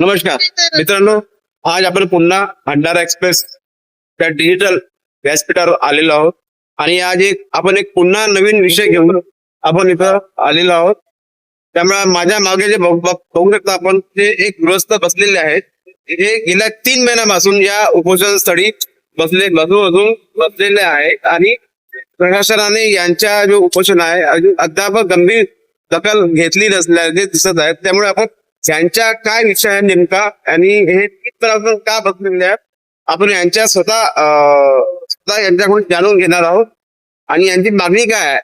नमस्कार मित्रांनो, आज आपण पुन्हा भंडारा एक्सप्रेस त्या डिजिटल व्यासपीठावर आलेलो आहोत आणि आज आपण एक पुन्हा नवीन विषय घेऊन आपण इथं आलेलो आहोत. त्यामुळे माझ्या मागे जे बघू शकता आपण, ते एक गृहस्थ बसलेले आहेत. हे गेल्या 3 महिन्यापासून या उपोषण स्थळी बसलेले आहेत आणि प्रशासनाने यांच्या जो उपोषण आहे अद्याप गंभीर दखल घेतली नसल्याचे दिसत आहे. त्यामुळे आपण यांच्या काय विषय आहे नेमका आणि हे कितपर्यंत का बसलेले आहेत आपण यांच्या स्वतः यांच्याकडून जाणून घेणार आहोत आणि यांची मागणी काय आहे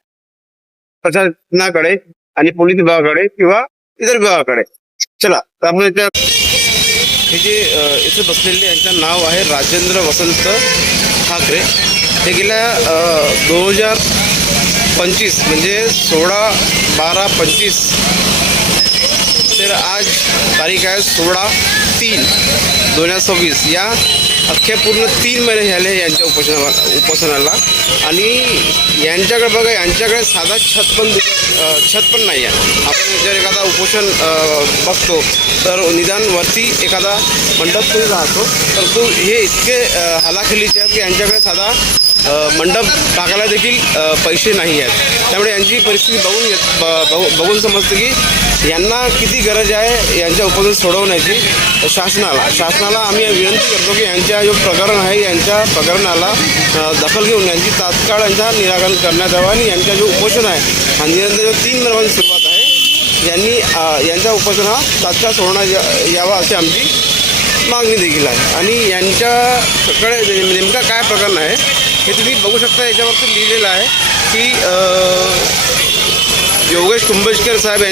प्रशासनाकडे आणि पोलीस विभागाकडे किंवा इतर विभागाकडे. चला तर आपण हे जे इथे बसलेले यांचं नाव आहे राजेंद्र वसंत ठाकरे. हे गेल्या 2025 म्हणजे 16/12/25 तर आज तारीख आहे 16/3/2026. या अख्ख्या पूर्ण 3 महिने झाले यांच्या उपोषणाला आणि यांच्याकडे बघा, यांच्याकडे साधा छत पण नाही आहे. आपण जर एखादा उपोषण बघतो तर निदान वरती एखादा मंडप तरी राहतो, परंतु हे इतके हालाखलीचे आहेत की यांच्याकडे साधा मंडप टाकायला देखील पैसे नाही आहेत. त्यामुळे यांची परिस्थिती बघून समजतं की यांना किती गरज आहे यांच्या उपोषण सोडवण्याची. शासनाला आम्ही विनंती करतो की यांच्या जो प्रकरण आहे यांच्या प्रकरणाला दखल घेऊन यांची तात्काळ यांचा निराकरण करण्यात यावं आणि यांचा जो उपोषण आहे हा निरंतर 3 महिन्यापासून सुरुवात आहे, यांनी यांचा उपोषण हा तात्काळ सोडण्यात यावा अशी आमची मागणी देखील आहे. आणि यांच्याकडे नेमका काय प्रकरण आहे हे तुम्ही बघू शकता. याच्यावरती लिहिलेलं आहे की योगेश कुंभेशकर साहेब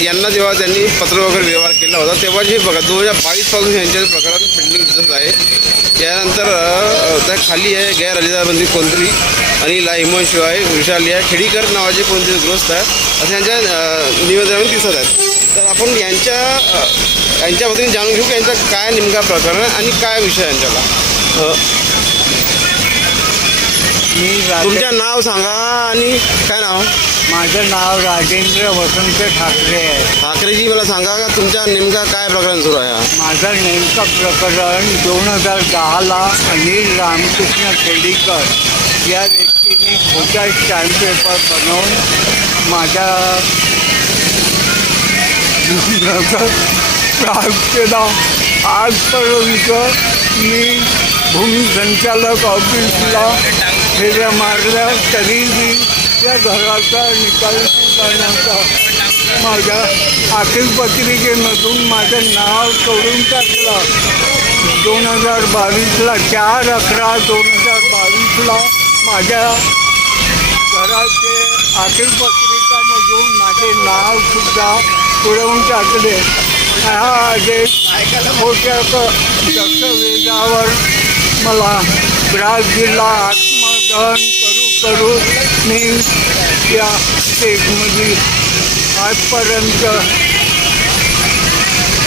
यांना जेव्हा त्यांनी पत्र वगैरे व्यवहार केला होता तेव्हा हे बघा 2022 पासून यांच्या प्रकरण पेंडिंग दिसत आहे. त्यानंतर त्या खाली आहे गैरहजेरीबंदी कोणतरी आणि हिमोशिवाय विशालिया खेडीकर नावाचे कोणते गृहस्थ आहेत असं यांच्या निवेदनावर दिसत आहेत. तर आपण यांच्या वतीने जाणून घेऊ की यांचा काय नेमका प्रकरण आहे आणि काय विषय यांच्याला. तुमचं नाव सांगा आणि काय नाव. माझं नाव राजेंद्र वसंत ठाकरे आहे. ठाकरेजी, मला सांगा का तुमच्या नेमका काय प्रकरण सुरू आहे. माझं नेमकं प्रकरण 2010ला अनिल रामकृष्ण खेडीकर या व्यक्तीने खोटा स्टॅम्प पेपर बनवून माझ्या त्रास केला. आजपर्यंत मी भूमी संचालक ऑफिसला फेऱ्या मारल्या तरीही त्या घराचा निकाल करण्याचा माझ्या आखिल पत्रिकेमधून माझं नाव सोडून टाकलं. 2022ला 4/11/2022ला माझ्या घराचे आखिल पत्रिकामधून माझे नावसुद्धा पुरवून टाकले. हा आदेश मोठ्या दस्तवेजावर मला त्रास दिला. आत्मदहन करू मी या स्टेटमध्ये आजपर्यंत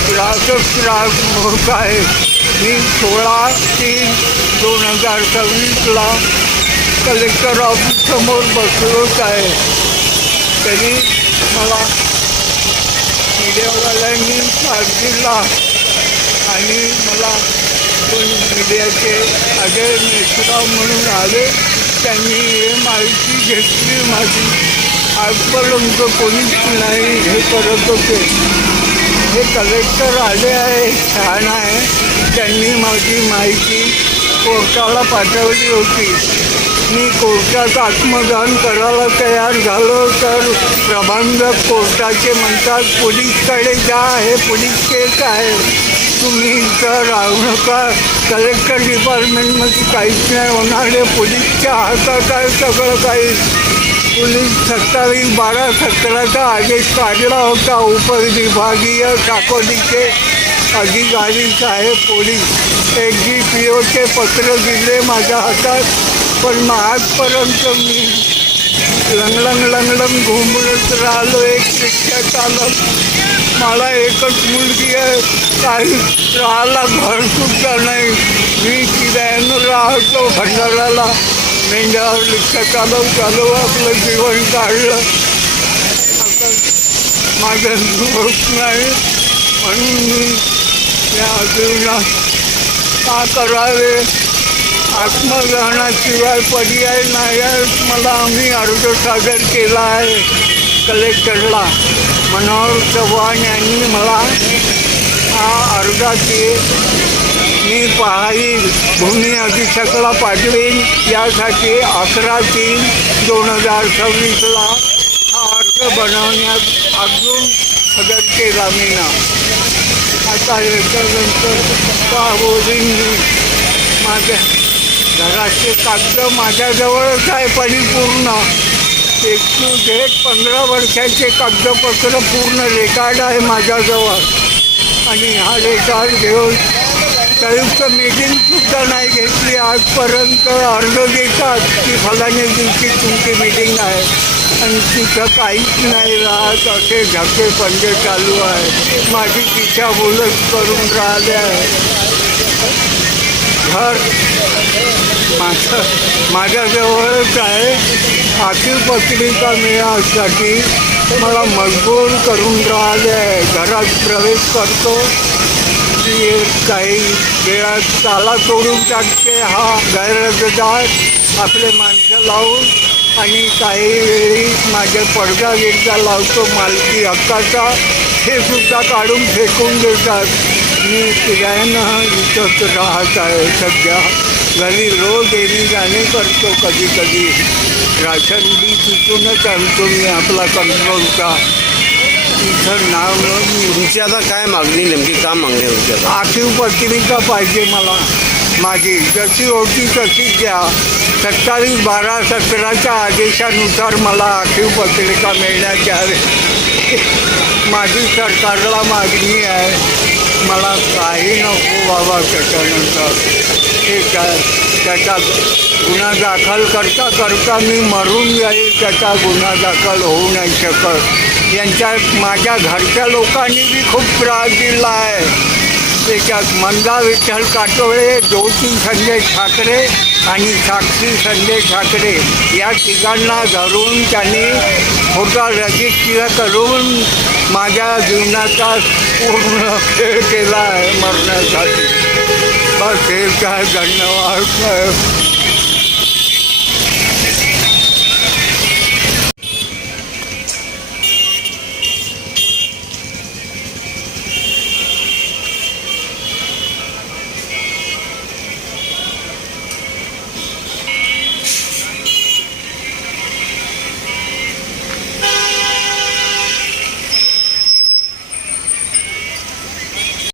त्रास होत आहे. मी 16/3/2026ला कलेक्टर ऑफिससमोर बसलोच आहे. तरी मला मीडियावाल्यांनी त्रास दिला आणि मला कोण मीडियाचे अजय मेश्राव म्हणून आले, त्यांनी हे माहिती घेतली माझी. आजपर्यंत कोणीच नाही हे करत होते. हे कलेक्टर आले आहे, छान आहे. त्यांनी माझी माहिती कोर्टाला पाठवली होती. मी कोर्टात आत्मदान करायला तयार झालो तर प्रबंधक कोर्टाचे म्हणतात पोलीसकडे जा, हे पोलीस केस आहे, तुम्ही इथं राहू नका. कलेक्टर डिपार्टमेंटमध्ये काहीच नाही होणार आहे. पोलीसच्या हातात आहे सगळं काही. पोलीस 27/12/17चा आदेश काढला होता. उपविभागीय साकोलीचे अधिकारी साहेब पोलीस XGPOचे पत्र दिले माझ्या हातात. पण आजपर्यंत मी लंगलंग घुमत राहिलो. एक रिक्षा चालक, मला एकच मुलगी आहे, काही राहायला घरसुद्धा नाही. मी किरायानं राहतो भंडाराला. मेंढ्यावर रिक्षा चालव आपलं जीवन काढलं. आता माझं होत नाही म्हणून मी या जीवनात का करावे आत्मग्रहणाशिवाय पर्याय नाही आहे. मला आम्ही अर्ज सादर केला आहे कलेक्टरला. मनोहर चव्हाण यांनी मला हा अर्जाची मी पाहिल भूमी अधीक्षकला पाठवेन. यासाठी 11/3/2026 हा अर्ज बनवण्यात अजून हजर केला मी ना. आता याच्यानंतर पाहोरीन मी माझ्या घराचे कागद माझ्याजवळच आहे परिपूर्ण. 15 वर्षाचे कागदपत्र पूर्ण रेकॉर्ड आहे माझ्याजवळ. आणि हा रेकॉर्ड घेऊन संयुक्त मीटिंगसुद्धा नाही घेतली आजपर्यंत. अर्ज देतात की फलाने दिवशी तुमची मीटिंग आहे आणि तिथं काहीच नाही राहत. असे धक्के पंजे चालू आहे. माझी दिशाभूलच करून राहिले आहे. घर माझ्याजवळच आहे. आखीव पत्रिका मिळण्यासाठी मला मजबूर करून राहिले आहे. घरात प्रवेश करतो की काही वेळात ताला तोडून टाकते हा गैरहजरदार आपले माणसं लावून. आणि काही वेळी माझ्या पडदा गिरदा लावतो मालकी हक्काचा, हे सुद्धा काढून फेकून देतात. मी किरायानं इथंच राहत आहे सध्या. घरी रोज येणे जाणे करतो. कधी कधी राशन बी तिथूनच आणतो मी आपला कंट्रोलचा. इथं नाव तुमची आता काय मागणी, नेमकी का मागणी आहे तुमची आता? आखीव पत्रिका पाहिजे मला. माझी जशी होती तशीच द्या. 27/12/17च्या आदेशानुसार मला आखीव पत्रिका मिळण्यात यावी माझी सरकारला मागणी आहे. मला काही नको बाबा त्याच्यानंतर. ठीक आहे, त्याचा गुन्हा दाखल करता करता मी मरून जाईल. त्याचा गुन्हा दाखल होऊ नाही शकत. माझ्या घरच्या लोकांनी बी खूप त्रास दिला आहे. त्याच्यात मंदा विठ्ठल काटोळे, ज्योती संजय ठाकरे आणि साक्षी संजय ठाकरे या तिघांना धरून त्यांनी खोटा रजिस्टर करून माझ्या जीवनाचा पूर्ण खेळ केला आहे मरण्यासाठी. बस हे काय धन्यवाद.